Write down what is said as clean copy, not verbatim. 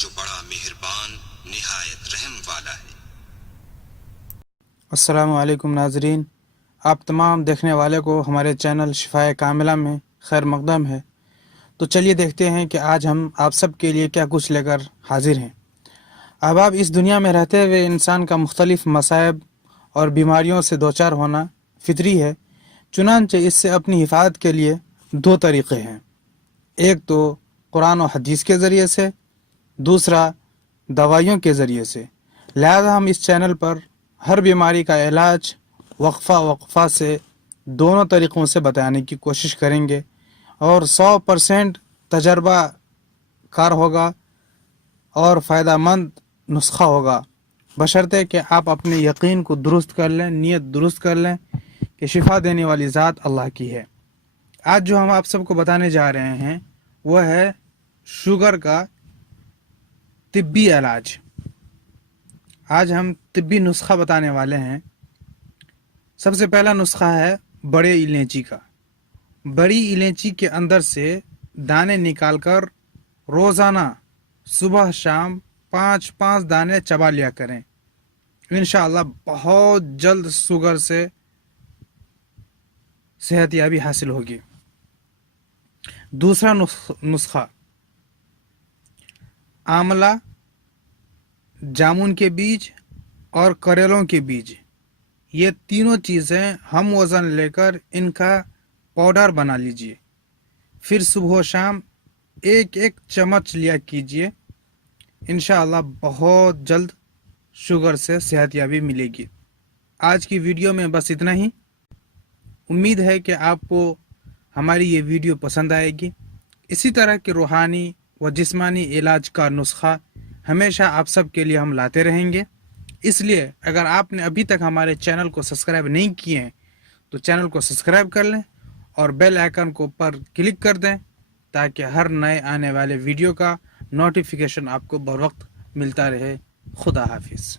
جو بڑا مہربان نہایت رحم والا ہے۔ السلام علیکم ناظرین، آپ تمام دیکھنے والے کو ہمارے چینل شفائے کاملہ میں خیر مقدم ہے۔ تو چلیے دیکھتے ہیں کہ آج ہم آپ سب کے لیے کیا کچھ لے کر حاضر ہیں۔ احباب، اس دنیا میں رہتے ہوئے انسان کا مختلف مصائب اور بیماریوں سے دوچار ہونا فطری ہے، چنانچہ اس سے اپنی حفاظت کے لیے دو طریقے ہیں۔ ایک تو قرآن و حدیث کے ذریعے سے، دوسرا دوائیوں کے ذریعے سے۔ لہذا ہم اس چینل پر ہر بیماری کا علاج وقفہ سے دونوں طریقوں سے بتانے کی کوشش کریں گے، اور 100% تجربہ کار ہوگا اور فائدہ مند نسخہ ہوگا، بشرطے کہ آپ اپنے یقین کو درست کر لیں، نیت درست کر لیں کہ شفا دینے والی ذات اللہ کی ہے۔ آج جو ہم آپ سب کو بتانے جا رہے ہیں وہ ہے شوگر کا طبی علاج۔ آج ہم طبی نسخہ بتانے والے ہیں۔ سب سے پہلا نسخہ ہے بڑے الائچی کا۔ بڑی الائچی کے اندر سے دانے نکال کر روزانہ صبح شام 5 دانے چبا لیا کریں۔ انشاءاللہ بہت جلد شوگر سے صحت یابی حاصل ہوگی۔ دوسرا نسخہ آملہ، جامن کے بیج اور کریلوں کے بیج، یہ تینوں چیزیں ہم وزن لے کر ان کا پاؤڈر بنا لیجئے، پھر صبح و شام 1 چمچ لیا کیجئے۔ انشاءاللہ بہت جلد شوگر سے صحت یابی ملے گی۔ آج کی ویڈیو میں بس اتنا ہی۔ امید ہے کہ آپ کو ہماری یہ ویڈیو پسند آئے گی۔ اسی طرح کے روحانی و جسمانی علاج کا نسخہ ہمیشہ آپ سب کے لیے ہم لاتے رہیں گے۔ اس لیے اگر آپ نے ابھی تک ہمارے چینل کو سبسکرائب نہیں کیے ہیں تو چینل کو سبسکرائب کر لیں اور بیل آئیکن کو پر کلک کر دیں تاکہ ہر نئے آنے والے ویڈیو کا نوٹیفیکیشن آپ کو بر وقت ملتا رہے۔ خدا حافظ۔